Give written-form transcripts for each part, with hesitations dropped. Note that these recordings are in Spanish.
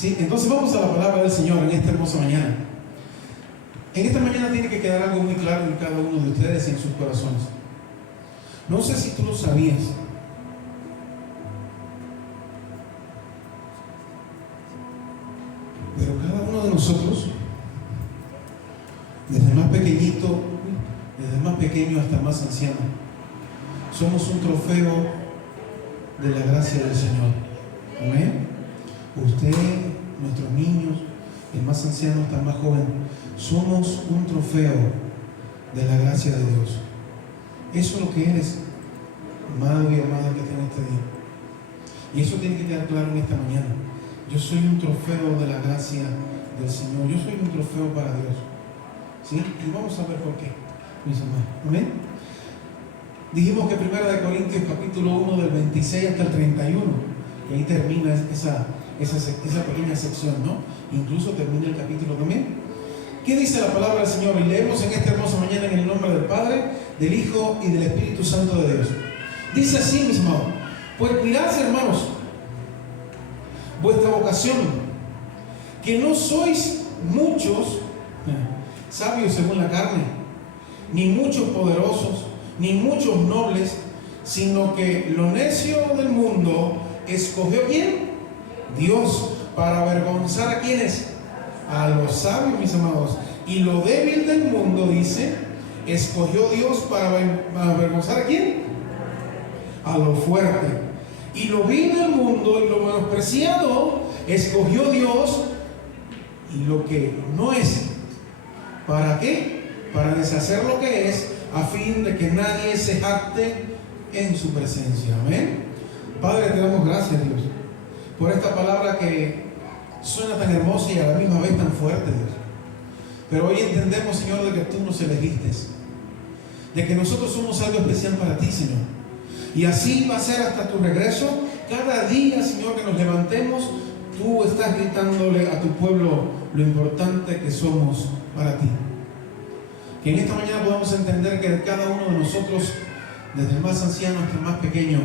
¿Sí? Entonces vamos a la palabra del Señor en esta hermosa mañana. En esta mañana tiene que quedar algo muy claro en cada uno de ustedes y en sus corazones. No sé si tú lo sabías, pero cada uno de nosotros, desde el más pequeñito, desde el más pequeño hasta el más anciano, somos un trofeo de la gracia del Señor. Amén. Usted, nuestros niños, el más anciano hasta el más joven, somos un trofeo de la gracia de Dios. Eso es lo que eres, amado y amada que tiene este día. Y eso tiene que quedar claro en esta mañana. Yo soy un trofeo de la gracia del Señor. Yo soy un trofeo para Dios. ¿Sí? Y vamos a ver por qué, mis hermanos. Amén. Dijimos que 1 Corintios capítulo 1 del 26 hasta el 31, y ahí termina esa pequeña sección, ¿no? Incluso termina el capítulo también. ¿Qué dice la palabra del Señor? Y leemos en esta hermosa mañana en el nombre del Padre, del Hijo y del Espíritu Santo de Dios. Dice así, mis amados: pues mirad, hermanos, vuestra vocación, que no sois muchos sabios según la carne, ni muchos poderosos, ni muchos nobles, sino que lo necio del mundo escogió ¿quién? Dios, para avergonzar a quienes, a los sabios, mis amados. Y lo débil del mundo, dice, escogió Dios para avergonzar a quién, a lo fuerte. Y lo vil del mundo y lo menospreciado escogió Dios, y lo que no es, ¿para qué? Para deshacer lo que es, a fin de que nadie se jacte en su presencia. Amén. Padre, te damos gracias, Dios, por esta palabra que suena tan hermosa y a la misma vez tan fuerte, Dios. Pero hoy entendemos, Señor, de que tú nos elegiste, de que nosotros somos algo especial para ti, Señor. Y así va a ser hasta tu regreso. Cada día, Señor, que nos levantemos, tú estás gritándole a tu pueblo lo importante que somos para ti. Que en esta mañana podamos entender que cada uno de nosotros, desde el más anciano hasta el más pequeño,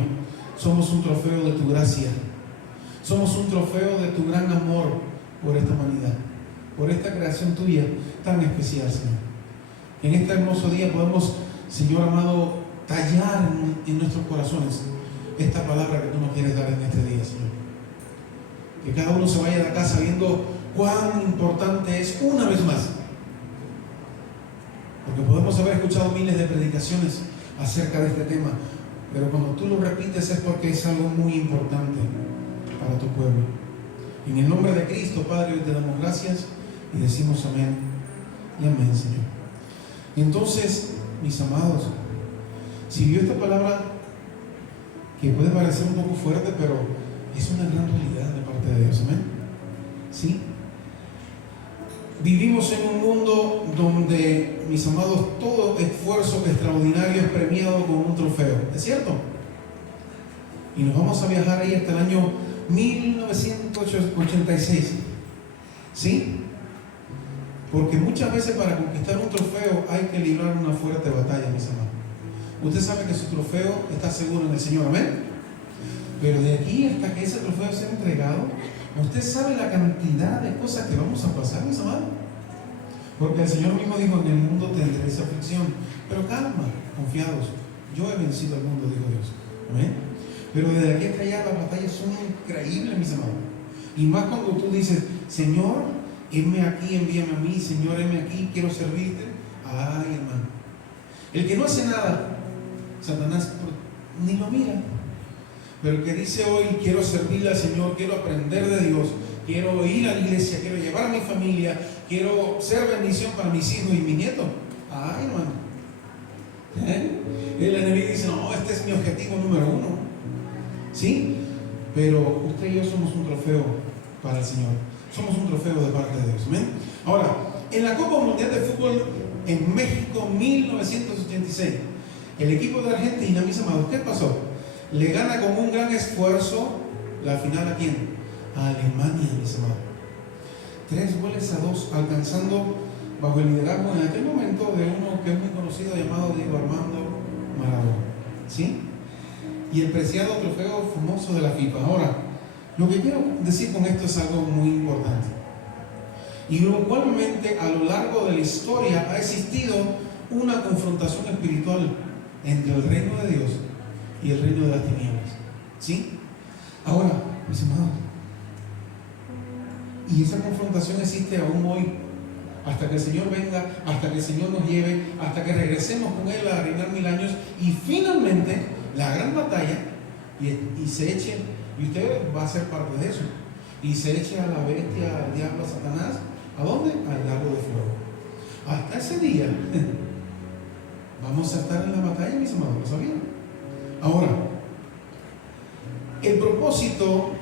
somos un trofeo de tu gracia. Somos un trofeo de tu gran amor por esta humanidad, por esta creación tuya tan especial, Señor. Que en este hermoso día podemos, Señor amado, tallar en nuestros corazones esta palabra que tú nos quieres dar en este día, Señor. Que cada uno se vaya de acá sabiendo cuán importante es, una vez más, porque podemos haber escuchado miles de predicaciones acerca de este tema, pero cuando tú lo repites es porque es algo muy importante para tu pueblo. En el nombre de Cristo, Padre, hoy te damos gracias y decimos amén y amén, Señor. Y entonces, mis amados, si vio esta palabra que puede parecer un poco fuerte, pero es una gran realidad de parte de Dios, amén. ¿Sí? Vivimos en un mundo donde, mis amados, todo esfuerzo extraordinario es premiado con un trofeo, ¿es cierto? Y nos vamos a viajar ahí hasta el año 1986, ¿sí? Porque muchas veces para conquistar un trofeo hay que librar una fuerte batalla, mis amados. Usted sabe que su trofeo está seguro en el Señor, amén. Pero de aquí hasta que ese trofeo sea entregado, usted sabe la cantidad de cosas que vamos a pasar, mis amados. Porque el Señor mismo dijo: en el mundo tendréis aflicción, pero calma, confiados, yo he vencido al mundo, dijo Dios, amén. Pero desde aquí hasta allá las batallas son increíbles, mis amados. Y más cuando tú dices: Señor, heme aquí, envíame a mí. Señor, heme aquí, quiero servirte. Ay, hermano, el que no hace nada, Satanás ni lo mira. Pero el que dice hoy: quiero servirle al Señor, quiero aprender de Dios, quiero ir a la iglesia, quiero llevar a mi familia, quiero ser bendición para mis hijos y mis nietos. Ay, hermano, el enemigo dice: no, este es mi objetivo número uno. ¿Sí? Pero usted y yo somos un trofeo para el Señor. Somos un trofeo de parte de Dios. ¿Amén? Ahora, en la Copa Mundial de Fútbol en México 1986, el equipo de Argentina, mis amados, ¿qué pasó? Le gana con un gran esfuerzo la final. ¿A quién? A Alemania, mis amados. 3-2, alcanzando bajo el liderazgo en aquel momento de uno que es muy conocido, llamado Diego Armando Maradona. ¿Sí? Y el preciado trofeo famoso de la FIFA. Ahora, Lo que quiero decir con esto es algo muy importante. Y igualmente a lo largo de la historia ha existido una confrontación espiritual entre el reino de Dios y el reino de las tinieblas. ¿Sí? Ahora, mis amados, y esa confrontación existe aún hoy, hasta que el Señor venga, hasta que el Señor nos lleve, hasta que regresemos con Él a reinar 1000 años y finalmente la gran batalla y se eche, y usted va a ser parte de eso, y se eche a la bestia, al diablo, a Satanás. ¿A dónde? Al lago de fuego. Hasta ese día vamos a estar en la batalla, mis amados, ¿lo sabían? Ahora, el propósito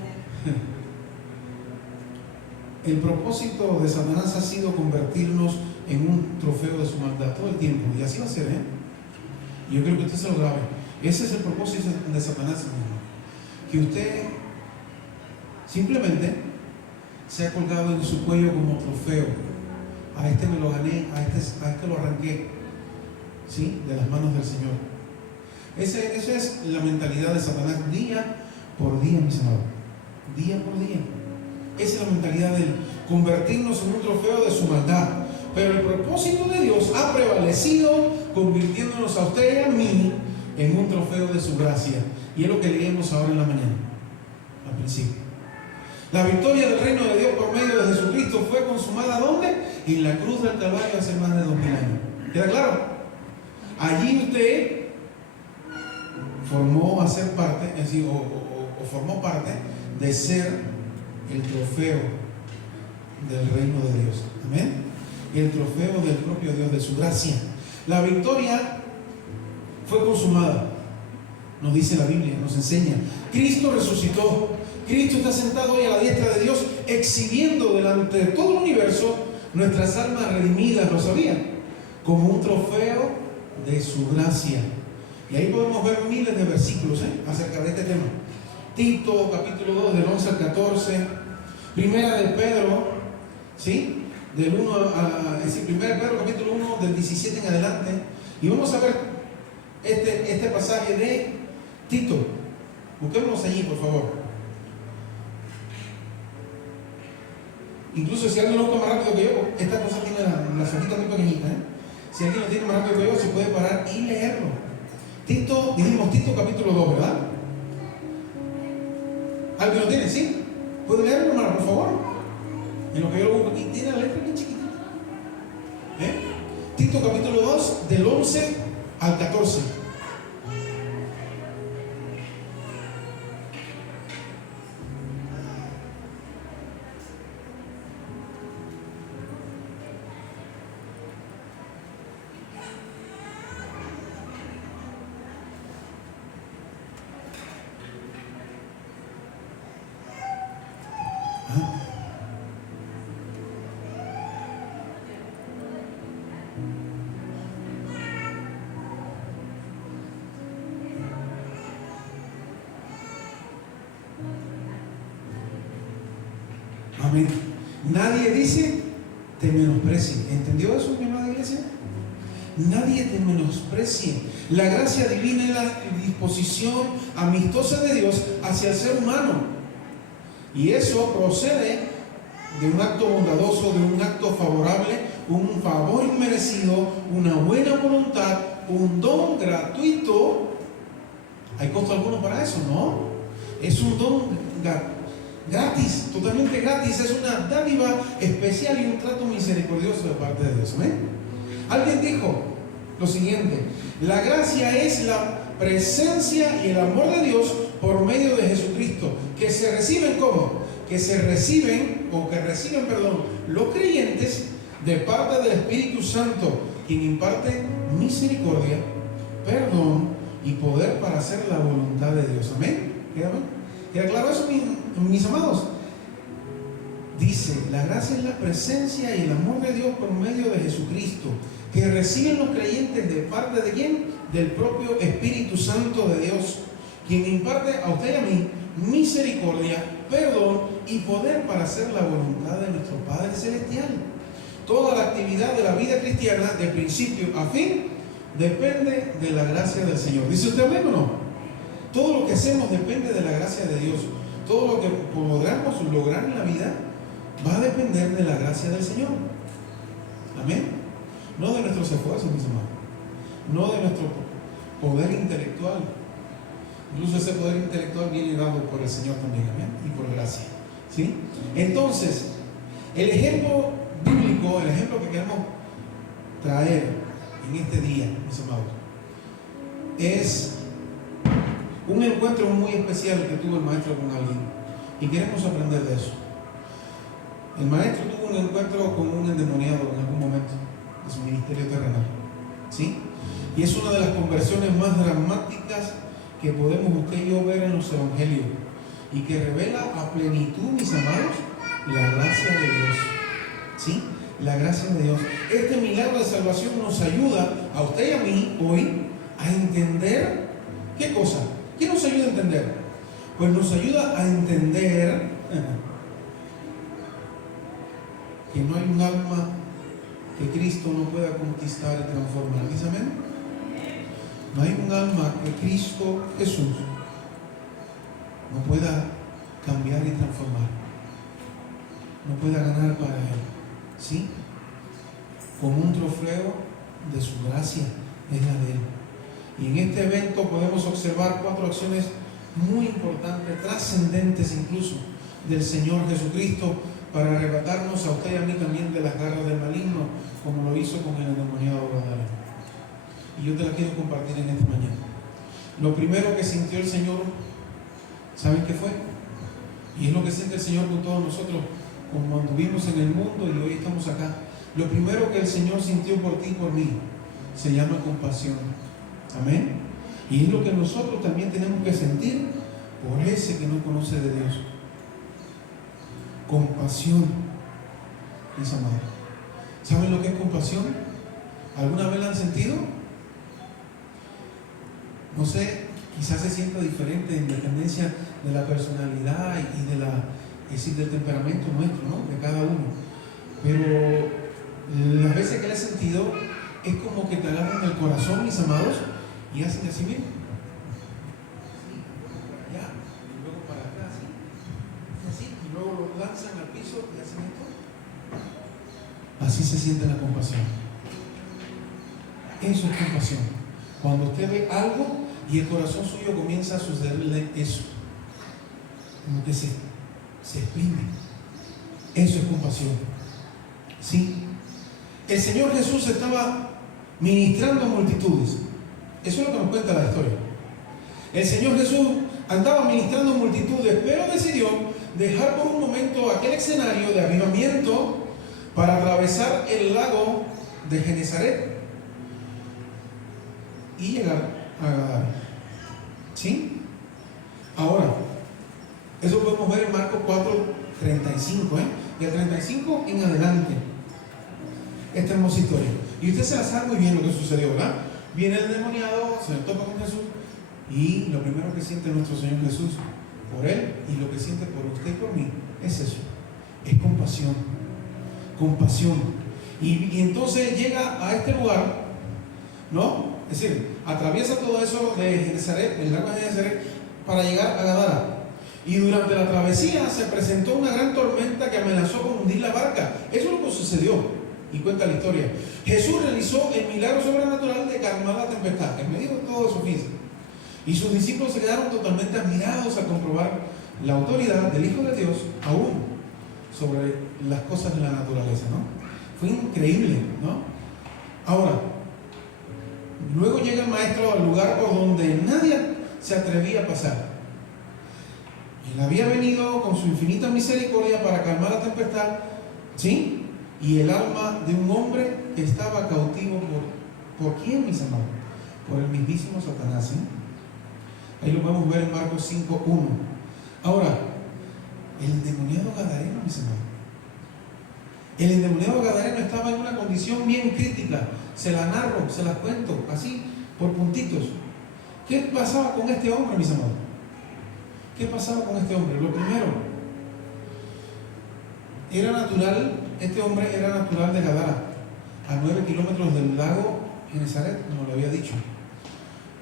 de Satanás ha sido convertirnos en un trofeo de su maldad todo el tiempo, y así va a ser, Y yo creo que usted se lo grabe. Ese es el propósito de Satanás, hermano. Que usted simplemente se ha colgado en su cuello como trofeo. A este me lo gané, a este lo arranqué, ¿sí? De las manos del Señor. Esa es la mentalidad de Satanás, día por día, mis amados. Día por día. Esa es la mentalidad de él, convertirnos en un trofeo de su maldad. Pero el propósito de Dios ha prevalecido, convirtiéndonos a usted y a mí en un trofeo de su gracia. Y es lo que leímos ahora en la mañana, al principio. La victoria del reino de Dios por medio de Jesucristo fue consumada ¿dónde? En la cruz del Calvario hace más de 2000 años. ¿Queda claro? Allí usted formó parte de ser el trofeo del reino de Dios. Amén. El trofeo del propio Dios, de su gracia. La victoria fue consumada, nos dice la Biblia, nos enseña. Cristo resucitó. Cristo está sentado hoy a la diestra de Dios, exhibiendo delante de todo el universo nuestras almas redimidas, ¿lo sabían? Como un trofeo de su gracia. Y ahí podemos ver miles de versículos acerca de este tema. Tito, capítulo 2, del 11 al 14. Primera de Pedro, ¿sí? Del 1 a... Es decir, Primera de Pedro, capítulo 1, del 17 en adelante. Y vamos a ver este pasaje de Tito. Busquémonos allí, por favor. Incluso si alguien lo busca más rápido que yo, esta cosa tiene la hojita muy pequeñita, Si alguien lo tiene más rápido que yo, se puede parar y leerlo. Dijimos Tito capítulo 2, ¿verdad? ¿Alguien lo tiene? ¿Sí? ¿Puede leerlo, hermano, por favor? En lo que yo lo busco aquí, tiene la letra bien chiquitita. Tito capítulo 2, del 11 al 14. Amén. Nadie dice te menosprecie. ¿Entendió eso, mi amada iglesia? Nadie te menosprecie. La gracia divina es la disposición amistosa de Dios hacia el ser humano. Y eso procede de un acto bondadoso, de un acto favorable, un favor inmerecido, una buena voluntad, un don gratuito. ¿Hay costo alguno para eso? No. Es un don gratis, totalmente gratis. Es una dádiva especial y un trato misericordioso de parte de Dios. ¿Amén? Alguien dijo lo siguiente: la gracia es la presencia y el amor de Dios por medio de Jesucristo, que se reciben ¿cómo? Que reciben los creyentes de parte del Espíritu Santo, quien imparte misericordia, perdón y poder para hacer la voluntad de Dios. ¿Amén? ¿Queda claro eso, mis amados? Dice, la gracia es la presencia y el amor de Dios por medio de Jesucristo, que reciben los creyentes de parte de ¿quién? Del propio Espíritu Santo de Dios, quien imparte a usted y a mí misericordia, perdón y poder para hacer la voluntad de nuestro Padre Celestial. Toda la actividad de la vida cristiana, de principio a fin, depende de la gracia del Señor. ¿Dice usted amén o no? Todo lo que hacemos depende de la gracia de Dios. todo lo que podamos lograr en la vida va a depender de la gracia del Señor. Amén. No de nuestros esfuerzos, mis hermanos. No de nuestro poder intelectual. Incluso ese poder intelectual viene dado por el Señor también. Amén. Y por gracia. ¿Sí? Entonces, el ejemplo bíblico, el ejemplo que queremos traer en este día, mis amados, es un encuentro muy especial que tuvo el maestro con alguien. Y queremos aprender de eso. El maestro tuvo un encuentro con un endemoniado en algún momento de su ministerio terrenal. ¿Sí? Y es una de las conversiones más dramáticas que podemos usted y yo ver en los evangelios. Y que revela a plenitud, mis amados, la gracia de Dios. ¿Sí? La gracia de Dios. Este milagro de salvación nos ayuda a usted y a mí hoy a entender, ¿qué cosa? ¿Qué nos ayuda a entender? Pues nos ayuda a entender que no hay un alma que Cristo no pueda conquistar y transformar. ¿Dice amén? No hay un alma que Cristo Jesús no pueda cambiar y transformar, no pueda ganar para Él. ¿Sí? Como un trofeo de su gracia es la de Él. Y en este evento podemos observar 4 acciones muy importantes, trascendentes incluso, del Señor Jesucristo para arrebatarnos a usted y a mí también de las garras del maligno, como lo hizo con el endemoniado Gadareno. Y yo te la quiero compartir en esta mañana. Lo primero que sintió el Señor, ¿saben qué fue? Y es lo que siente el Señor con todos nosotros, como anduvimos en el mundo y hoy estamos acá. Lo primero que el Señor sintió por ti y por mí se llama compasión. Amén. Y es lo que nosotros también tenemos que sentir por ese que no conoce de Dios. Compasión, mis amados. ¿Saben lo que es compasión? ¿Alguna vez la han sentido? No sé, quizás se sienta diferente en dependencia de la personalidad y de del temperamento nuestro, ¿no? De cada uno. Pero las veces que la he sentido es como que te agarran el corazón, mis amados, y hacen así mismo. Ya, y luego para acá, así, y luego lo lanzan al piso y hacen esto. Así se siente la compasión. Eso es compasión. Cuando usted ve algo y el corazón suyo comienza a sucederle eso, como que se exprime. Eso es compasión. ¿Sí? El Señor Jesús estaba ministrando a multitudes. Eso es lo que nos cuenta la historia. El Señor Jesús andaba ministrando a multitudes, pero decidió dejar por un momento aquel escenario de avivamiento para atravesar el lago de Genesaret y llegar a Gadara. ¿Sí? Ahora, eso podemos ver en Marcos 4:35, y el 35 en adelante. Esta hermosa historia. Y usted se la sabe muy bien lo que sucedió, ¿verdad? Viene el endemoniado, se topa con Jesús, y lo primero que siente nuestro Señor Jesús por él y lo que siente por usted y por mí es eso, es compasión. Compasión. Y entonces llega a este lugar, ¿no? Es decir, atraviesa todo eso de Genesaret, el lago de Genesaret, para llegar a Gadara. Y durante la travesía se presentó una gran tormenta que amenazó con hundir la barca. Eso es lo que sucedió. Y cuenta la historia. Jesús realizó el milagro sobrenatural de calmar la tempestad. En medio de todo eso, fíjense. Y sus discípulos se quedaron totalmente admirados al comprobar la autoridad del Hijo de Dios aún sobre las cosas de la naturaleza, ¿no? Fue increíble, ¿no? Ahora, luego llega el maestro al lugar por donde nadie se atrevía a pasar. Él había venido con su infinita misericordia para calmar la tempestad, ¿sí? Y el alma de un hombre estaba cautivo ¿por quién, mis amados? Por el mismísimo Satanás, ¿sí? Ahí lo podemos ver en Marcos 5:1. Ahora, el endemoniado Gadareno, mis hermanos. El endemoniado Gadareno estaba en una condición bien crítica. Se la narro, se las cuento, así, por puntitos. ¿Qué pasaba con este hombre, mis amados? ¿Qué pasaba con este hombre? Lo primero, era natural, este hombre era natural de Gadara, a 9 kilómetros del lago Genesaret, como lo había dicho.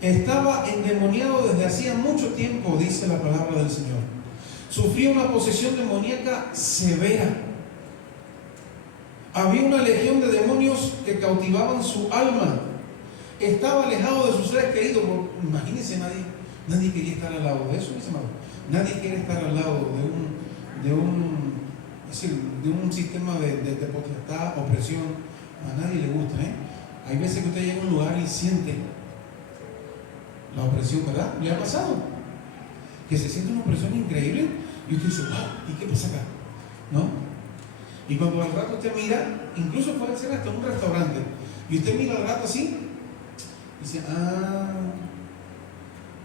Estaba endemoniado desde hacía mucho tiempo, dice la palabra del Señor. sufría una posesión demoníaca severa. Había una legión de demonios que cautivaban su alma. Estaba alejado de sus seres queridos. Imagínense, nadie quería estar al lado de eso, mis amados. Nadie quiere estar al lado de un sistema de potestad, opresión. A nadie le gusta, ¿eh? Hay veces que usted llega a un lugar y siente la opresión, ¿verdad? ¿Le ha pasado? Que se siente una opresión increíble y usted dice, wow, ¿y qué pasa acá? ¿No? Y cuando al rato usted mira, incluso puede ser hasta un restaurante, y usted mira al rato así, y dice,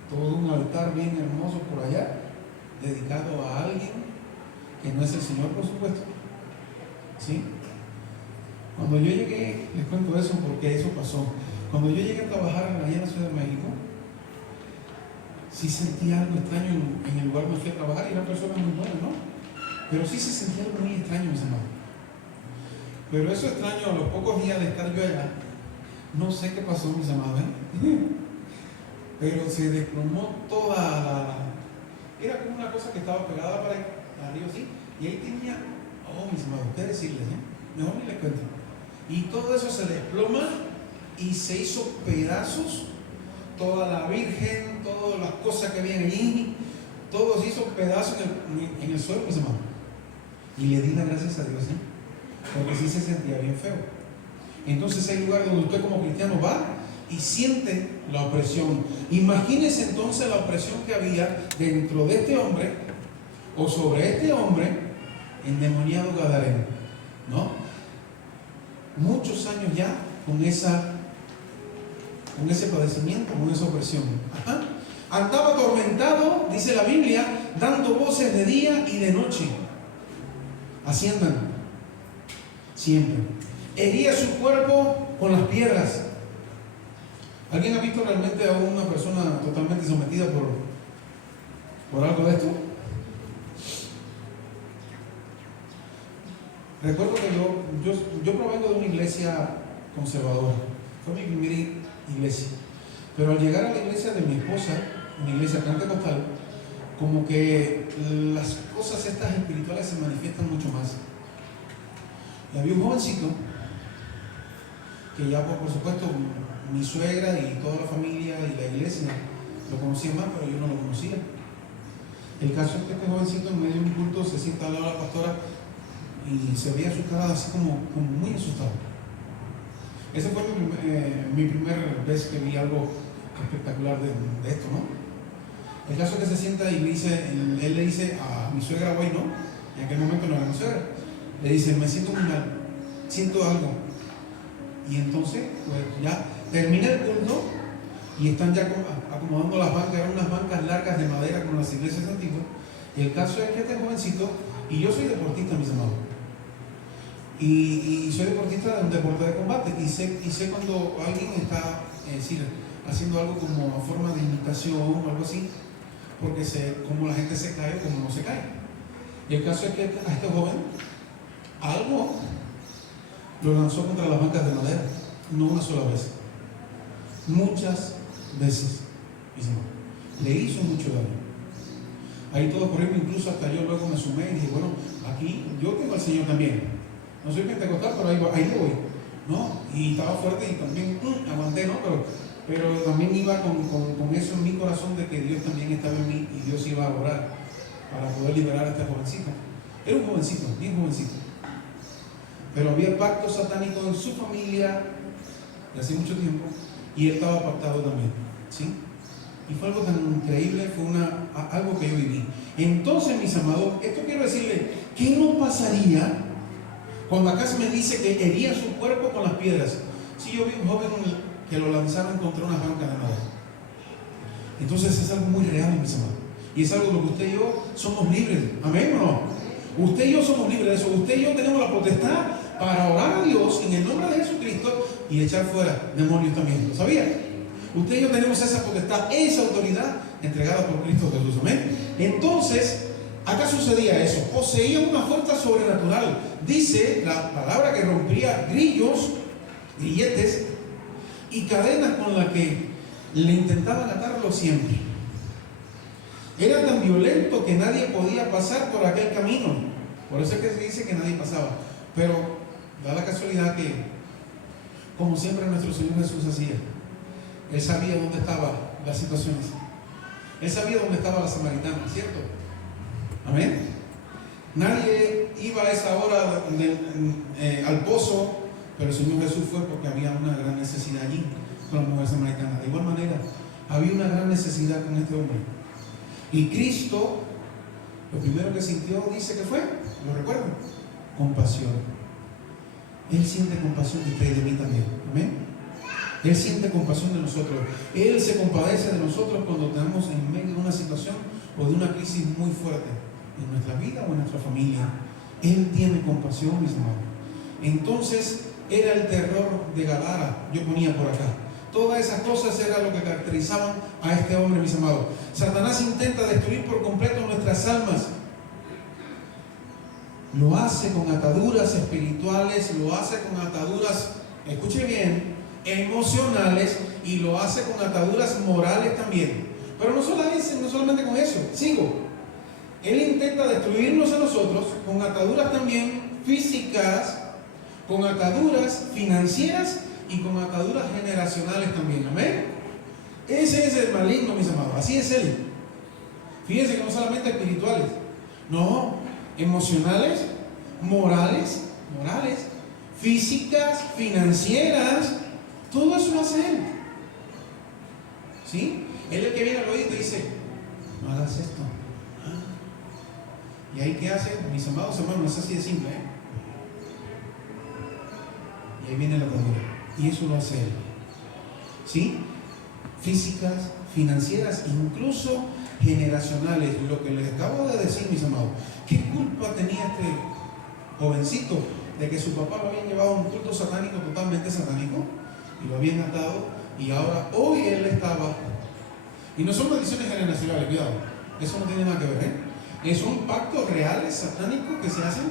todo un altar bien hermoso por allá, dedicado a alguien que no es el Señor, por supuesto. ¿Sí? Cuando yo llegué, les cuento eso porque eso pasó. Cuando yo llegué a trabajar allá en la Ciudad de México, sí sentí algo extraño en el lugar donde fui a trabajar, y eran personas muy buenas, ¿no? Pero sí se sentía algo muy extraño, mis hermanos. Pero eso extraño, a los pocos días de estar yo allá, no sé qué pasó, mis amados, pero se desplomó toda era como una cosa que estaba pegada para arriba así, y ahí tenía, mis amados, qué decirles, mejor ni les cuento. Y todo eso se desploma y se hizo pedazos, toda la Virgen, todas las cosas que habían allí, todo se hizo pedazos en el suelo, mis amados. Y le di las gracias a Dios, porque sí se sentía bien feo. Entonces hay lugares donde usted como cristiano va y siente la opresión. Imagínese entonces la opresión que había dentro de este hombre, o sobre este hombre endemoniado gadareno, ¿no? Muchos años ya con ese padecimiento, con esa opresión. Andaba atormentado, dice la Biblia, dando voces de día y de noche. Así andan siempre. Hería su cuerpo con las piedras. ¿Alguien ha visto realmente a una persona totalmente sometida por algo de esto? Recuerdo que yo provengo de una iglesia conservadora. Fue mi primera iglesia. Pero al llegar a la iglesia de mi esposa, una iglesia pentecostal, como que las cosas estas espirituales se manifiestan mucho más. Y había un jovencito que ya por supuesto mi suegra y toda la familia y la iglesia lo conocían más, pero yo no lo conocía. El caso es que este jovencito en medio de un culto se sienta al lado de la pastora y se veía su cara así como muy asustado. Esa fue mi primera vez que vi algo espectacular de esto, ¿no? El caso es que se sienta y él le dice a mi suegra, güey, ¿no? En aquel momento no era mi suegra. Le dice, me siento muy mal, siento algo. Y entonces, pues ya termina el culto y están ya acomodando las bancas, eran unas bancas largas de madera como las iglesias antiguas. Y el caso es que este jovencito, y yo soy deportista, mis amados, y soy deportista de un deporte de combate, y sé cuando alguien está haciendo algo como a forma de imitación o algo así, porque como la gente se cae o como no se cae. Y el caso es que a este joven algo lo lanzó contra las bancas de madera, no una sola vez, muchas veces, le hizo mucho daño. Ahí todos corrimos, incluso hasta yo luego me sumé y dije, bueno, aquí yo tengo al Señor también. No soy pentecostal, pero ahí voy, ¿no? Y estaba fuerte y también aguanté, ¿no? Pero también iba con eso en mi corazón de que Dios también estaba en mí y Dios iba a orar para poder liberar a esta jovencita. Era un jovencito, bien jovencito. Pero había pacto satánico en su familia de hace mucho tiempo y él estaba pactado también, ¿sí? Y fue algo tan increíble, fue algo que yo viví. Entonces, mis amados, esto quiero decirle, ¿qué no pasaría cuando acá se me dice que hería su cuerpo con las piedras? Si yo vi un joven que lo lanzaron contra una banca de madera. Entonces es algo muy real, mis amados. Y es algo de lo que usted y yo somos libres. ¿Amén o no? Usted y yo somos libres de eso. Usted y yo tenemos la potestad para orar a Dios en el nombre de Jesucristo y echar fuera demonios también. ¿Lo sabía? Usted y yo tenemos esa potestad, esa autoridad entregada por Cristo Jesús. Amén. Entonces, acá sucedía eso. Poseía una fuerza sobrenatural. Dice la palabra que rompía grilletes y cadenas con las que le intentaban atarlo siempre. Era tan violento que nadie podía pasar por aquel camino. Por eso es que se dice que nadie pasaba. Pero da la casualidad que, como siempre nuestro Señor Jesús hacía, Él sabía dónde estaban las situaciones. Él sabía dónde estaba la samaritana, ¿cierto? Amén. Nadie iba a esa hora al pozo, pero el Señor Jesús fue porque había una gran necesidad allí con la mujer samaritana. De igual manera, había una gran necesidad con este hombre. Y Cristo, lo primero que sintió, dice que fue, ¿lo recuerdan? Compasión. Él siente compasión de usted y de mí también. Amén. Él siente compasión de nosotros. Él se compadece de nosotros cuando estamos en medio de una situación o de una crisis muy fuerte en nuestra vida o en nuestra familia. Él tiene compasión, mis hermanos. Entonces, era el terror de Gadara. Yo ponía por acá. Todas esas cosas eran lo que caracterizaban a este hombre, mis amados. Satanás intenta destruir por completo nuestras almas. Lo hace con ataduras espirituales, lo hace con ataduras, escuche bien, emocionales, y lo hace con ataduras morales también. Pero no solamente con eso, sigo. Él intenta destruirnos a nosotros con ataduras también físicas, con ataduras financieras y con ataduras generacionales también. Amén. Ese es el maligno, mis amados. Así es él. Fíjense que no solamente espirituales, no, emocionales, morales, físicas, financieras. Todo eso lo hace él. ¿Sí? Él es el que viene al oído y dice: no hagas esto. ¿Y ahí qué hace? Mis amados hermanos, es así de simple, ¿eh? Y ahí viene la atadura. Y eso lo hace él. ¿Sí? Físicas, financieras, incluso generacionales. Lo que les acabo de decir, mis amados. ¿Qué culpa tenía este jovencito de que su papá lo había llevado a un culto satánico, totalmente satánico, y lo habían atado, y ahora hoy él estaba? Y no son maldiciones generacionales, cuidado, eso no tiene nada que ver, ¿eh? Son pactos reales, satánicos, que se hacen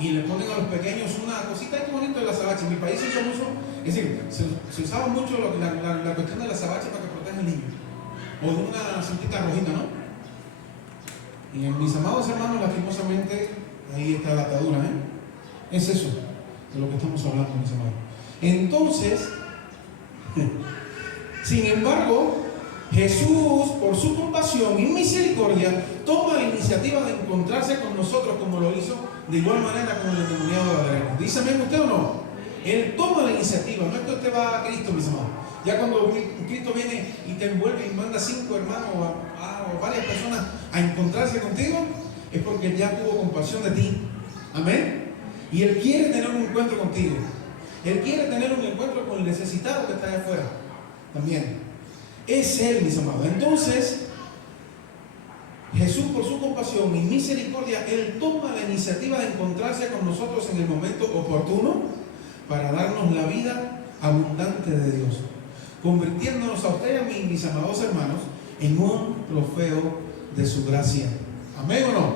y le ponen a los pequeños una cosita. Qué bonito de la azabache. En mi país se usa mucho, es decir, se usaba mucho la cuestión de la azabache para que proteja al niño, o de una cintita rojita, ¿no? Y en mis amados hermanos, lastimosamente, ahí está la atadura, ¿eh? Es eso de lo que estamos hablando, mis amados. Entonces, sin embargo, Jesús, por su compasión y misericordia, toma la iniciativa de encontrarse con nosotros, como lo hizo de igual manera con el endemoniado Gadareno. ¿Dice amén usted o no? Él toma la iniciativa. No es que usted va a Cristo, mis amados. Ya cuando Cristo viene y te envuelve y manda 5 hermanos o varias personas a encontrarse contigo, es porque Él ya tuvo compasión de ti. Amén. Y Él quiere tener un encuentro contigo. Él quiere tener un encuentro con el necesitado que está allá afuera también. Es Él, mis amados. Entonces, Jesús, por su compasión y misericordia, Él toma la iniciativa de encontrarse con nosotros en el momento oportuno para darnos la vida abundante de Dios, convirtiéndonos a usted y a mí, mis amados hermanos, en un trofeo de su gracia. ¿Amén o no?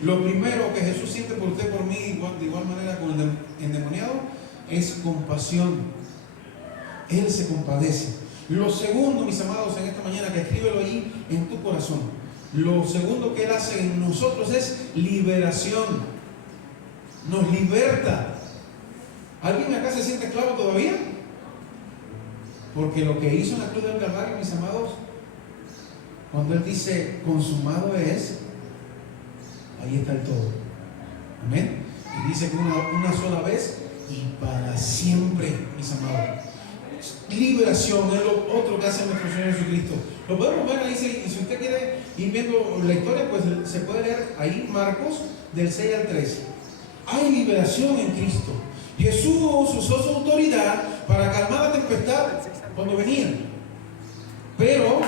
Lo primero que Jesús siente por usted, por mí, de igual manera con el endemoniado, es compasión. Él se compadece. Lo segundo, mis amados, en esta mañana, que escríbelo ahí en tu corazón. Lo segundo que Él hace en nosotros es liberación. Nos liberta. ¿Alguien acá se siente esclavo todavía? Porque lo que hizo en la cruz del Calvario, mis amados, cuando Él dice consumado es, ahí está el todo. Amén. Y dice que una sola vez y para siempre, mis amados. Liberación es lo otro que hace nuestro Señor Jesucristo. Lo podemos ver ahí, y si usted quiere ir viendo la historia, pues se puede leer ahí Marcos del 6 al 13. Hay liberación en Cristo. Jesús usó su autoridad para calmar la tempestad cuando venía, pero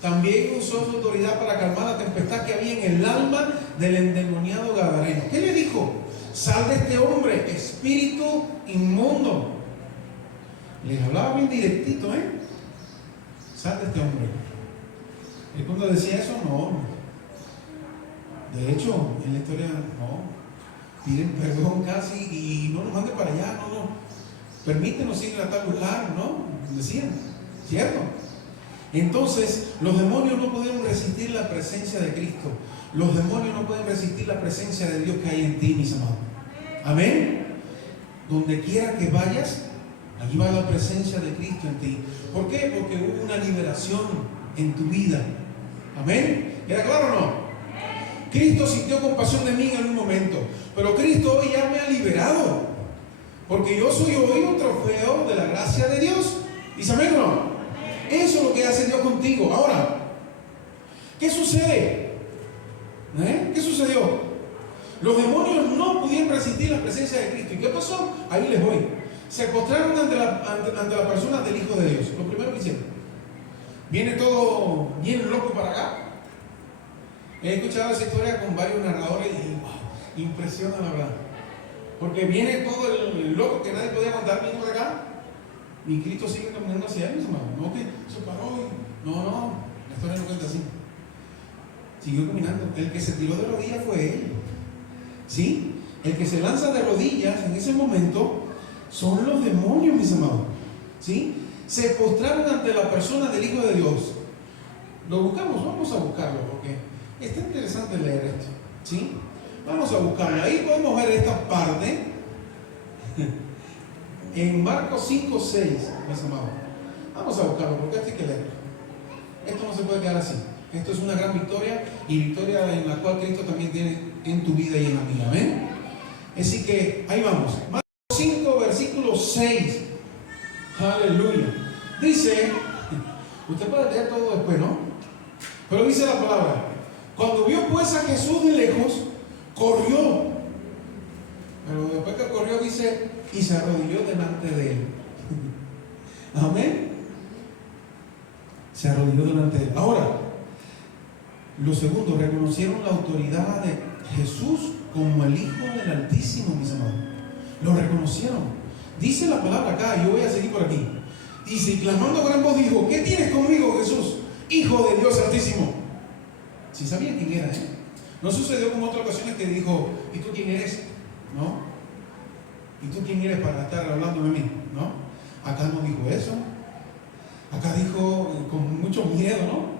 también usó su autoridad para calmar la tempestad que había en el alma del endemoniado Gadareno. ¿Qué le dijo? Sal de este hombre, espíritu inmundo. Les hablaba bien directito, Sal de este hombre. Y cuando decía eso, no. De hecho, en la historia, no. Piden perdón casi y no nos mande para allá, no. Permítenos ir a tal lugar, ¿no? Decían, ¿cierto? Entonces, los demonios no pudieron resistir la presencia de Cristo. Los demonios no pueden resistir la presencia de Dios que hay en ti, mis amados. Amén. Donde quiera que vayas, allí va la presencia de Cristo en ti. ¿Por qué? Porque hubo una liberación en tu vida. Amén. ¿Queda claro o no? Cristo sintió compasión de mí en algún momento, pero Cristo hoy ya me ha liberado, porque yo soy hoy un trofeo de la gracia de Dios. ¿Dice amén o no? Eso es lo que hace Dios contigo. Ahora, ¿qué sucede? ¿Qué sucedió? Los demonios no pudieron resistir la presencia de Cristo. ¿Y qué pasó? Ahí les voy. Se postraron ante la persona del Hijo de Dios. Lo primero que hicieron. Viene todo bien loco para acá. He escuchado esa historia con varios narradores y wow, impresiona la verdad. Porque viene todo el loco que nadie podía contar, viene por acá. Y Cristo sigue caminando hacia él, hermano. No que se paró y... No, la historia no cuenta así. Siguió caminando. El que se tiró de rodillas fue él. ¿Sí? El que se lanza de rodillas en ese momento son los demonios, mis amados. ¿Sí? Se postraron ante la persona del Hijo de Dios. Lo buscamos, vamos a buscarlo porque está interesante leer esto. ¿Sí? Vamos a buscarlo. Ahí podemos ver esta parte en Marcos 5, 6, mis amados. Vamos a buscarlo porque esto hay que leerlo. Esto no se puede quedar así. Esto es una gran victoria y victoria en la cual Cristo también tiene en tu vida y en la mía. ¿Amén? Así que ahí vamos. Marcos 5, versículo 6. Aleluya. Dice, usted puede leer todo después, ¿no? Pero dice la palabra: cuando vio pues a Jesús de lejos, corrió. Pero después que corrió, dice, y se arrodilló delante de él. Amén. Se arrodilló delante de él. Ahora, los segundos reconocieron la autoridad de Jesús como el Hijo del Altísimo, mis amados. Lo reconocieron. Dice la palabra acá, yo voy a seguir por aquí. Dice, y clamando a gran voz dijo: ¿qué tienes conmigo, Jesús, Hijo de Dios Altísimo? Si sabía quién era, ¿eh? No sucedió como otras ocasiones que dijo: ¿y tú quién eres? ¿No? ¿Y tú quién eres para estar hablando de mí? ¿No? Acá no dijo eso. Acá dijo con mucho miedo, ¿no?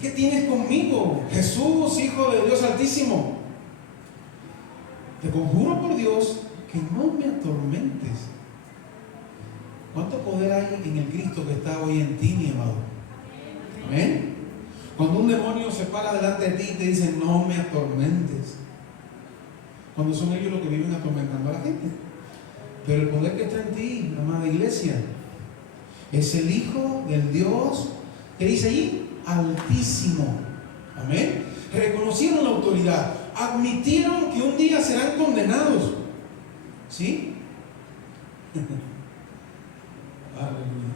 ¿Qué tienes conmigo, Jesús, Hijo de Dios Altísimo? Te conjuro por Dios que no me atormentes. ¿Cuánto poder hay en el Cristo que está hoy en ti, mi amado? Amén. Cuando un demonio se para delante de ti y te dice: no me atormentes, cuando son ellos los que viven atormentando a la gente. Pero el poder que está en ti, amada iglesia, es el Hijo del Dios que dice allí: Altísimo. Amén. Reconocieron la autoridad, admitieron que un día serán condenados. ¿Sí? Aleluya.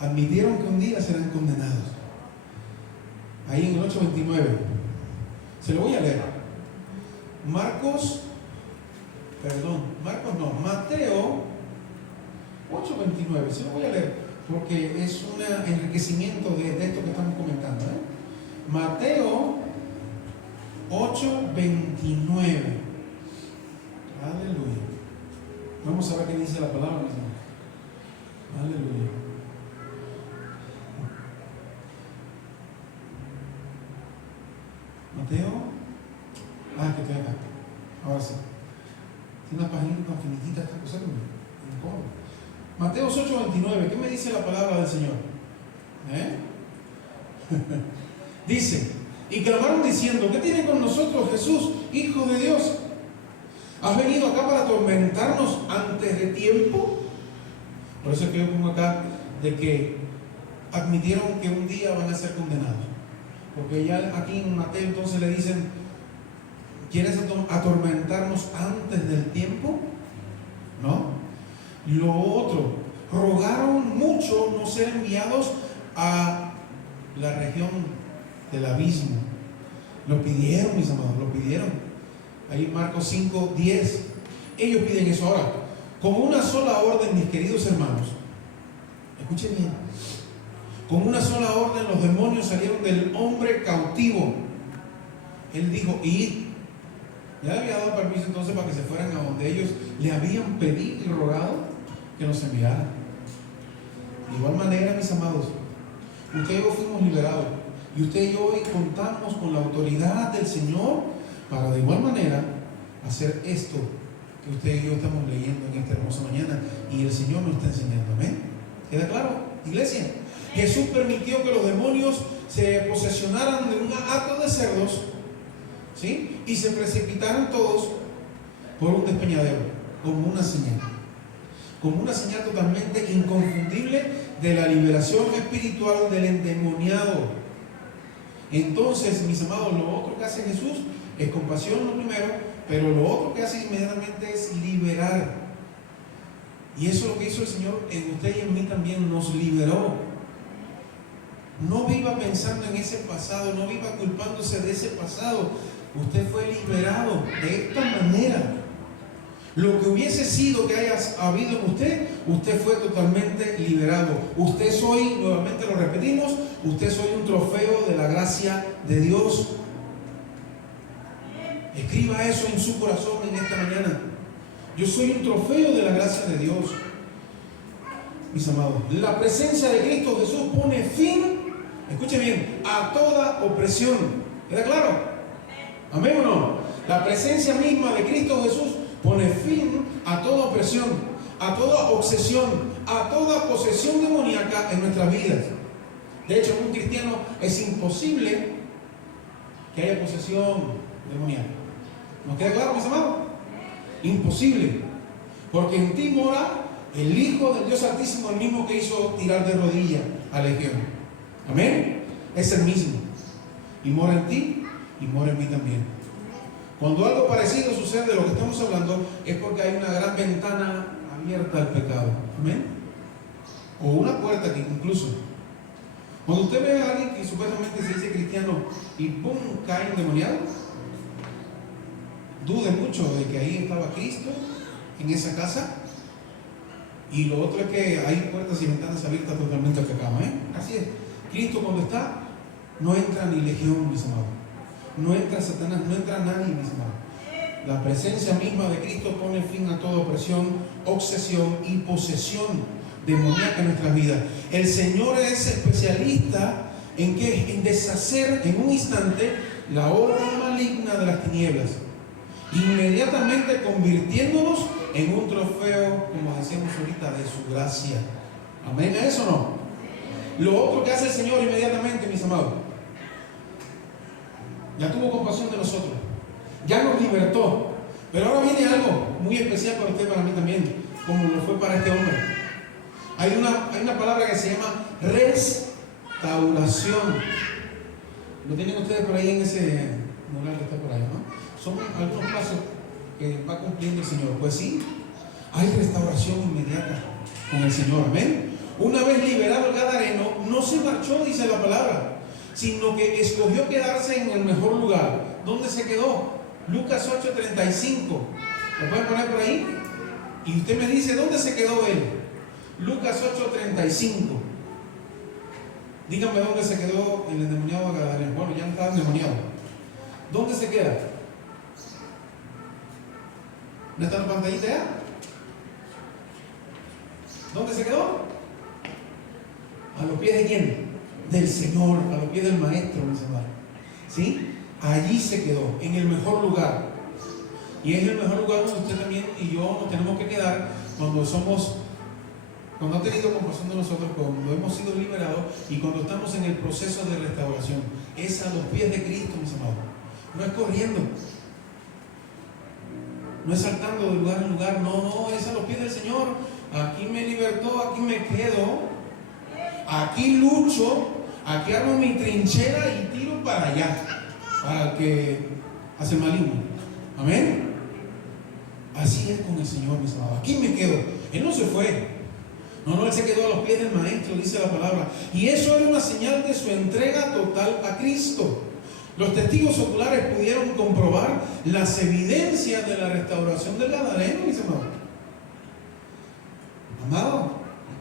Admitieron que un día serán condenados. Ahí en el 8:29. Se lo voy a leer. Mateo 8:29. Se lo voy a leer porque es un enriquecimiento de esto que estamos comentando. Mateo 8:29. Aleluya. Vamos a ver qué dice la palabra, mis hermanos. Aleluya. Mateo. Que estoy acá. Ahora sí. Tiene una página tan finitita esta cosa que me incomoda. Mateo 8:29. ¿Qué me dice la palabra del Señor? Dice: y clamaron diciendo: ¿qué tiene con nosotros, Jesús, Hijo de Dios? ¿Has venido acá para atormentarnos antes de tiempo? Por eso es que yo pongo acá de que admitieron que un día van a ser condenados. Porque ya aquí en Mateo entonces le dicen: ¿quieres atormentarnos antes del tiempo? ¿No? Lo otro, rogaron mucho no ser enviados a la región del abismo. Lo pidieron, mis amados, lo pidieron. Ahí Marcos 5:10. Ellos piden eso. Ahora, con una sola orden, mis queridos hermanos, escuchen bien, con una sola orden los demonios salieron del hombre cautivo. Él dijo: id. Ya le había dado permiso entonces para que se fueran a donde ellos le habían pedido y rogado que los enviaran. De igual manera, mis amados, usted y yo fuimos liberados. Y usted y yo hoy contamos con la autoridad del Señor para de igual manera hacer esto que usted y yo estamos leyendo en esta hermosa mañana. Y el Señor nos está enseñando. Amén. ¿Queda claro, iglesia? Jesús permitió que los demonios se posesionaran de un hato de cerdos, ¿sí? Y se precipitaran todos por un despeñadero, como una señal totalmente inconfundible de la liberación espiritual del endemoniado. Entonces, mis amados, lo otro que hace Jesús es compasión, lo primero, pero lo otro que hace inmediatamente es liberar. Y eso es lo que hizo el Señor en usted y en mí también, nos liberó. No viva pensando en ese pasado, no viva culpándose de ese pasado. Usted fue liberado de esta manera. Lo que hubiese sido que haya habido en usted, usted fue totalmente liberado. Usted es hoy, nuevamente lo repetimos, usted es hoy un trofeo de la gracia de Dios. Escriba eso en su corazón en esta mañana. Yo soy un trofeo de la gracia de Dios. Mis amados, la presencia de Cristo Jesús pone fin, escuche bien, a toda opresión. ¿Queda claro? ¿Amén o no? La presencia misma de Cristo Jesús pone fin a toda opresión, a toda obsesión, a toda posesión demoníaca en nuestras vidas. De hecho, en un cristiano es imposible que haya posesión demoníaca. ¿Nos queda claro, mis amados? Imposible. Porque en ti mora el Hijo del Dios Altísimo, el mismo que hizo tirar de rodillas a Legión. Amén. Es el mismo. Y mora en ti y mora en mí también. Cuando algo parecido sucede de lo que estamos hablando, es porque hay una gran ventana abierta al pecado. Amén. O una puerta que incluso, cuando usted ve a alguien que supuestamente se dice cristiano y ¡pum! Cae endemoniado, dude mucho de que ahí estaba Cristo en esa casa. Y lo otro es que hay puertas y ventanas abiertas totalmente al pecado. Así es. Cristo cuando está, no entra ni legión, mis amados. No entra Satanás, no entra nadie, mis amados. La presencia misma de Cristo pone fin a toda opresión, obsesión y posesión demoníaca en nuestras vidas. El Señor es especialista en ¿qué? En deshacer en un instante la obra maligna de las tinieblas, inmediatamente convirtiéndonos en un trofeo, como decíamos ahorita, de su gracia. ¿Amén a eso o no? Lo otro que hace el Señor inmediatamente, mis amados, ya tuvo compasión de nosotros, ya nos libertó, pero ahora viene algo muy especial para usted, para mí también, como lo fue para este hombre. Hay una palabra que se llama restauración. Lo tienen ustedes por ahí en ese mural que está por ahí, ¿no? Son algunos pasos que va cumpliendo el Señor. Pues sí, hay restauración inmediata con el Señor. Amén. Una vez liberado el gadareno, no se marchó, dice la palabra, sino que escogió quedarse en el mejor lugar. ¿Dónde se quedó? Lucas 8:35. ¿Lo pueden poner por ahí? Y usted me dice, ¿dónde se quedó él? Lucas 8:35. Díganme dónde se quedó el endemoniado gadareno. Bueno, ya no estaba endemoniado. ¿Dónde se queda? ¿No está en la pantallita ya? ¿Dónde se quedó? ¿A los pies de quién? Del Señor, a los pies del Maestro, mis hermanos. ¿Sí? Allí se quedó, en el mejor lugar. Y es el mejor lugar donde usted también y yo nos tenemos que quedar cuando ha tenido compasión de nosotros, cuando hemos sido liberados y cuando estamos en el proceso de restauración. Es a los pies de Cristo, mis amados. No es corriendo. No es saltando de lugar en lugar, no, es a los pies del Señor. Aquí me libertó, aquí me quedo, aquí lucho, aquí armo mi trinchera y tiro para allá, para el que hace maligno. Amén. Así es con el Señor, mis amados. Aquí me quedo. Él no se fue. No, Él se quedó a los pies del Maestro, dice la palabra. Y eso era una señal de su entrega total a Cristo. Los testigos oculares pudieron comprobar las evidencias de la restauración del gadareno, mis amados. Amado,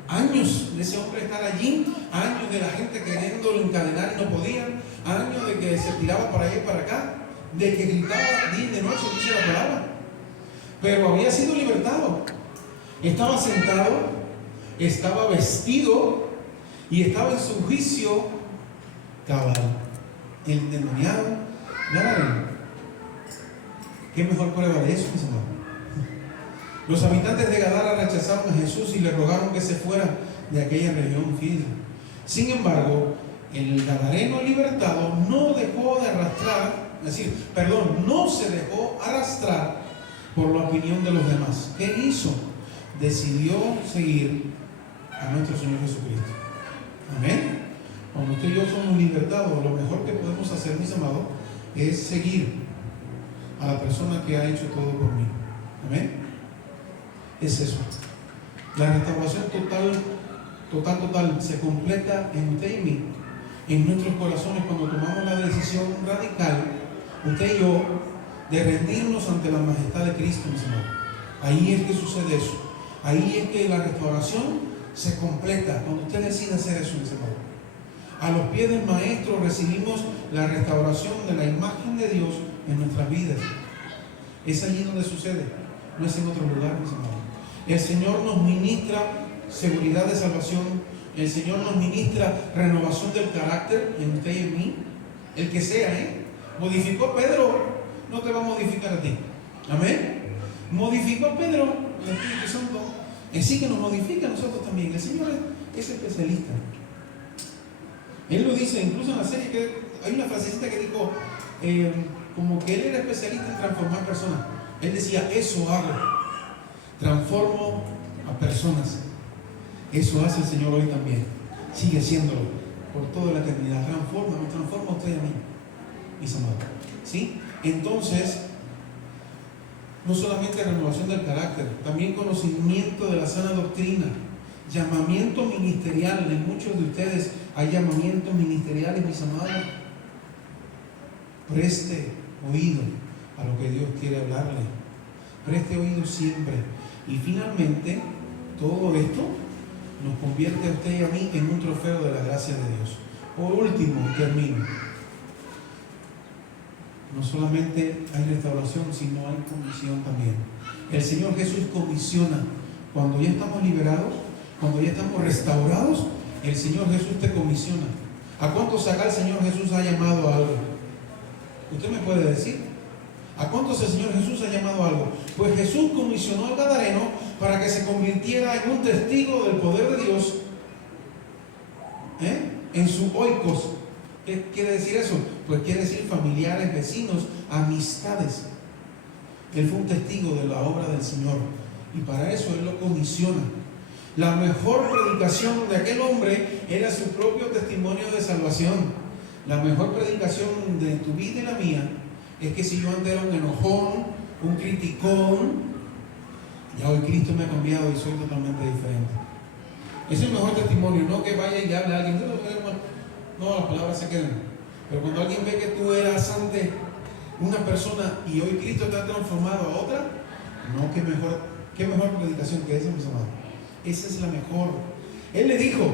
años de ese hombre estar allí, años de la gente queriéndolo encadenar y no podían, años de que se tiraba para allá y para acá, de que gritaba día y de noche, dice la palabra. Pero había sido libertado. Estaba sentado, estaba vestido y estaba en su juicio cabal. El endemoniado Gadareno. ¿Qué mejor prueba de eso, mis hermanos? Los habitantes de Gadara rechazaron a Jesús y le rogaron que se fuera de aquella región. Fíjense. Sin embargo, el gadareno libertado no dejó de arrastrar, no se dejó arrastrar por la opinión de los demás. ¿Qué hizo? Decidió seguir a nuestro Señor Jesucristo. Amén. Cuando usted y yo somos libertados, lo mejor que podemos hacer, mis amados, es seguir a la persona que ha hecho todo por mí. Amén. Es eso. La restauración total se completa en usted y mí, en nuestros corazones, cuando tomamos la decisión radical, usted y yo, de rendirnos ante la majestad de Cristo, mis hermanos. Ahí es que sucede eso. Ahí es que la restauración se completa, cuando usted decide hacer eso, mis hermanos. A los pies del Maestro recibimos la restauración de la imagen de Dios en nuestras vidas. Es allí donde sucede, no es en otro lugar, mis hermanos. El Señor nos ministra seguridad de salvación. El Señor nos ministra renovación del carácter en usted y en mí. El que sea, modificó a Pedro, no te va a modificar a ti. Amén. Modificó a Pedro, el Espíritu Santo, en sí que nos modifica a nosotros también. El Señor es especialista. Él lo dice, incluso en la serie, que hay una frasecita que dijo, como que Él era especialista en transformar personas. Él decía, eso hago, transformo a personas. Eso hace el Señor hoy también. Sigue haciéndolo por toda la eternidad. Transforma a usted y a mí, mis amados. ¿Sí? Entonces, no solamente renovación del carácter, también conocimiento de la sana doctrina, llamamiento ministerial. En muchos de ustedes hay llamamientos ministeriales, mis amados. Preste oído a lo que Dios quiere hablarle. Preste oído siempre. Y finalmente, todo esto nos convierte a usted y a mí en un trofeo de la gracia de Dios. Por último, termino. No solamente hay restauración, sino hay comisión también. El Señor Jesús comisiona. Cuando ya estamos liberados, cuando ya estamos restaurados, el Señor Jesús te comisiona. ¿A cuántos acá el Señor Jesús ha llamado a algo? ¿Usted me puede decir? ¿A cuántos el Señor Jesús ha llamado a algo? Pues Jesús comisionó al gadareno para que se convirtiera en un testigo del poder de Dios, en su oikos. ¿Qué quiere decir eso? Pues quiere decir familiares, vecinos, amistades. Él fue un testigo de la obra del Señor y para eso Él lo comisiona. La mejor predicación de aquel hombre era su propio testimonio de salvación. La mejor predicación de tu vida y la mía es que si yo antes era un enojón, un criticón, ya hoy Cristo me ha cambiado y soy totalmente diferente. Es el mejor testimonio, no que vaya y hable a alguien. No, las palabras se quedan. Pero cuando alguien ve que tú eras antes una persona y hoy Cristo te ha transformado a otra, no, qué mejor predicación que esa, mis amados. Esa es la mejor. Él le dijo,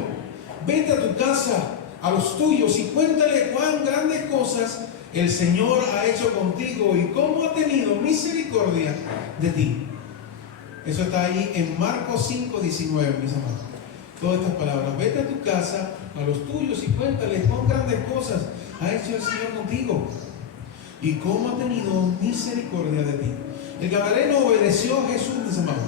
vete a tu casa, a los tuyos, y cuéntale cuán grandes cosas el Señor ha hecho contigo y cómo ha tenido misericordia de ti. Eso está ahí en Marcos 5:19, mis amados. Todas estas palabras. Vete a tu casa, a los tuyos, y cuéntales cuán grandes cosas ha hecho el Señor contigo y cómo ha tenido misericordia de ti. El gadareno obedeció a Jesús, mis amados,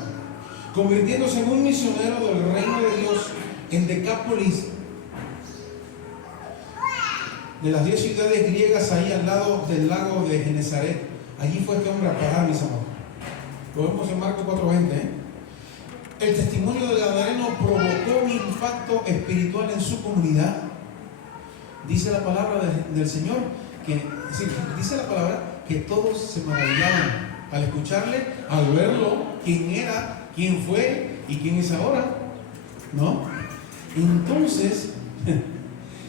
convirtiéndose en un misionero del reino de Dios en Decápolis, de las 10 ciudades griegas ahí al lado del lago de Genesaret. Allí fue este hombre a parar, mis amados. Lo vemos en Marcos 4:20. El testimonio del gadareno provocó un impacto espiritual en su comunidad. Dice la palabra del Señor dice la palabra que todos se maravillaban al escucharle, al verlo, quién era, quién fue y quién es ahora, ¿no? Entonces,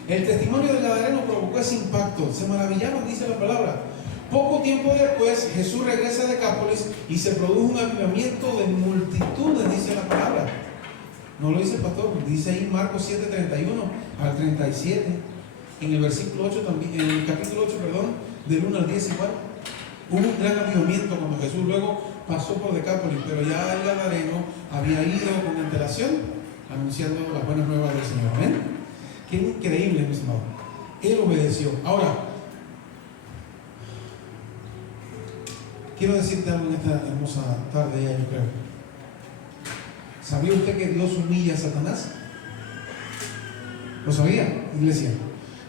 el testimonio del gadareno provocó ese impacto. Se maravillaban, dice la palabra. Poco tiempo después, Jesús regresa a Decápolis y se produjo un avivamiento de multitudes, dice la palabra. No lo dice el pastor, dice ahí Marcos 7:31 al 37. En el versículo 8 también, en el capítulo 8, del 1 al 10 igual. Hubo un gran avivamiento cuando Jesús luego pasó por Decápolis, pero ya el gadareno había ido con antelación anunciando las buenas nuevas del Señor. ¿Amén? Qué increíble, mis hermanos. Él obedeció. Ahora, quiero decirte algo en esta hermosa tarde, yo creo. ¿Sabía usted que Dios humilla a Satanás? ¿Lo sabía, iglesia?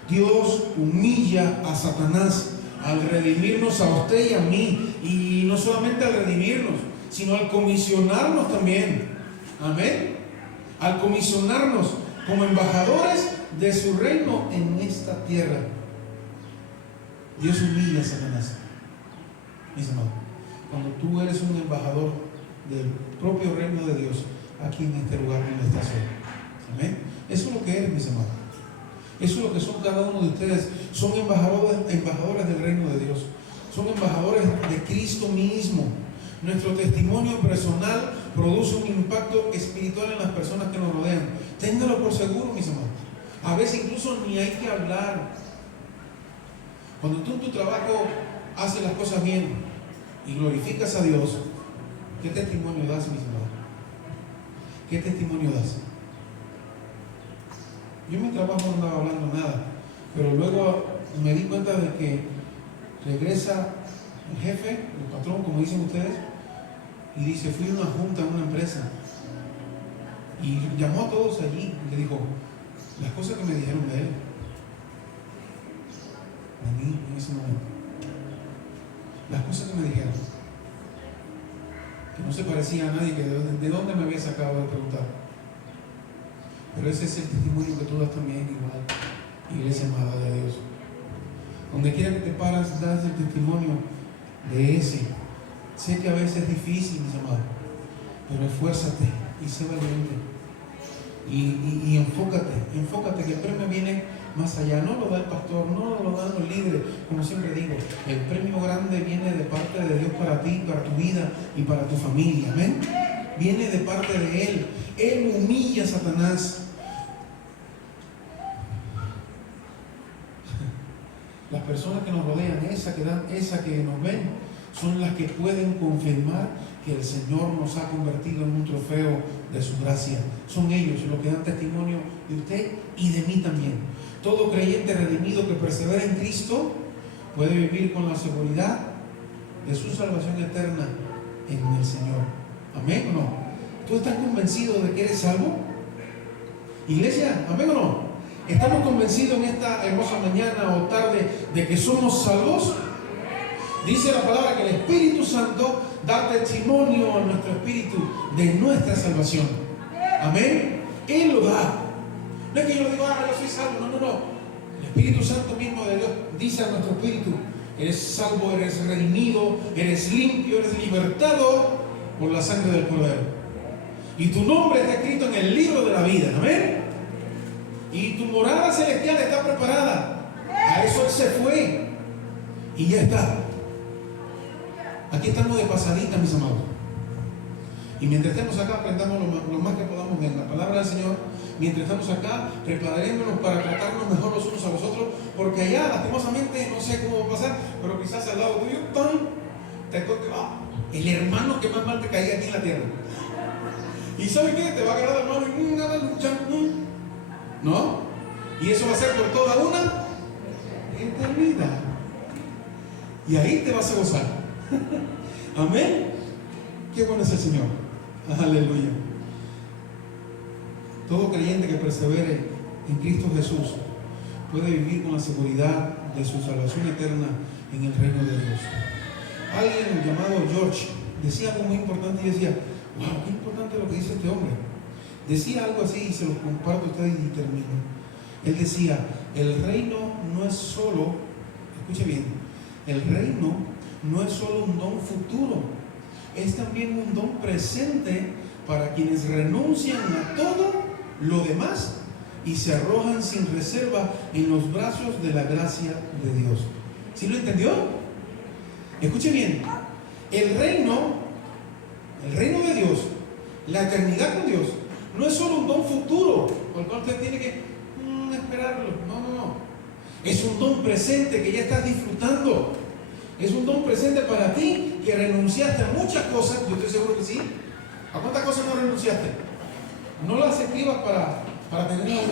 Dios humilla a Satanás al redimirnos a usted y a mí. Y no solamente al redimirnos, sino al comisionarnos también. Amén. Al comisionarnos como embajadores de su reino en esta tierra. Dios humilla a Satanás. Mis amados, cuando tú eres un embajador del propio reino de Dios aquí en este lugar donde estás hoy. Amén. Eso es lo que eres, mis amados. Eso es lo que son cada uno de ustedes. Son embajadores del reino de Dios. Son embajadores de Cristo mismo. Nuestro testimonio personal produce un impacto espiritual en las personas que nos rodean. Téngalo por seguro, mis amados. A veces incluso ni hay que hablar. Cuando tú en tu trabajo haces las cosas bien y glorificas a Dios, ¿qué testimonio das, mis amados? ¿Qué testimonio das? Yo en mi trabajo no andaba hablando nada, pero luego me di cuenta de que regresa el jefe, el patrón, como dicen ustedes, y dice, fui a una junta en una empresa y llamó a todos allí y le dijo las cosas que me dijeron de él, a mí en ese momento, las cosas que me dijeron, que no se parecía a nadie, que de dónde me había sacado de preguntar. Pero ese es el testimonio que tú das también igual, iglesia amada de Dios. Donde quiera que te paras, das el testimonio de ese. Sé que a veces es difícil, mis amados, pero esfuérzate y sé valiente. Y enfócate, que el premio viene más allá. No lo da el pastor, no lo dan los líderes, como siempre digo. El premio grande viene de parte de Dios para ti, para tu vida y para tu familia. Amén. Viene de parte de Él. Él humilla a Satanás. Las personas que nos rodean, esa que nos ven, son las que pueden confirmar que el Señor nos ha convertido en un trofeo de su gracia. Son ellos los que dan testimonio de usted y de mí también. Todo creyente redimido que persevera en Cristo puede vivir con la seguridad de su salvación eterna en el Señor. ¿Amén o no? ¿Tú estás convencido de que eres salvo? Iglesia, ¿amén o no? ¿Estamos convencidos en esta hermosa mañana o tarde de que somos salvos? Dice la palabra que el Espíritu Santo da testimonio a nuestro espíritu de nuestra salvación. Amén. Él lo da. No es que yo lo digo, yo soy salvo. No. El Espíritu Santo mismo de Dios dice a nuestro espíritu, eres salvo, eres redimido, eres limpio, eres libertado por la sangre del Cordero. Y tu nombre está escrito en el libro de la vida. Amén. Y tu morada celestial está preparada. A eso Él se fue. Y ya está. Aquí estamos de pasadita, mis amados. Y mientras estemos acá, aprendamos lo más que podamos de la palabra del Señor. Mientras estamos acá, preparémonos para tratarnos mejor los unos a los otros. Porque allá, lastimosamente, no sé cómo va a pasar, pero quizás al lado tuyo, te toque el hermano que más mal te caía aquí en la tierra. ¿Y sabe qué? Te va a agarrar la mano y nada, luchar. ¿No? Y eso va a ser por toda una eternidad. Y ahí te vas a gozar. Amén. Qué bueno es el Señor. Aleluya. Todo creyente que persevere en Cristo Jesús puede vivir con la seguridad de su salvación eterna en el reino de Dios. Alguien llamado George decía algo muy importante y decía, wow, qué importante lo que dice este hombre. Decía algo así y se lo comparto a ustedes y termino. Él decía, el reino no es solo, escuche bien, el reino no es solo un don futuro, es también un don presente para quienes renuncian a todo lo demás y se arrojan sin reserva en los brazos de la gracia de Dios. ¿Sí lo entendió? Escuche bien, el reino de Dios, la eternidad con Dios, no es solo un don futuro, por el cual usted tiene que esperarlo. No. Es un don presente que ya estás disfrutando. Es un don presente para ti que renunciaste a muchas cosas. Yo estoy seguro que sí. ¿A cuántas cosas no renunciaste? No las escribas para tener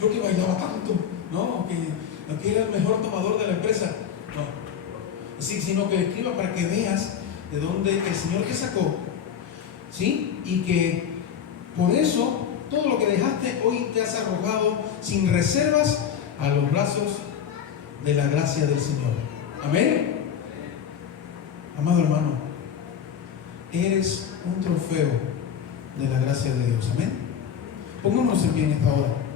yo que bailaba tanto, no, que era el mejor tomador de la empresa, no, sí, sino que escriba para que veas de dónde el Señor te sacó, ¿sí? Y que por eso todo lo que dejaste hoy te has arrojado sin reservas a los brazos de la gracia del Señor. Amén. Amado hermano, eres un trofeo de la gracia de Dios. Amén. Pongámonos en pie en esta hora.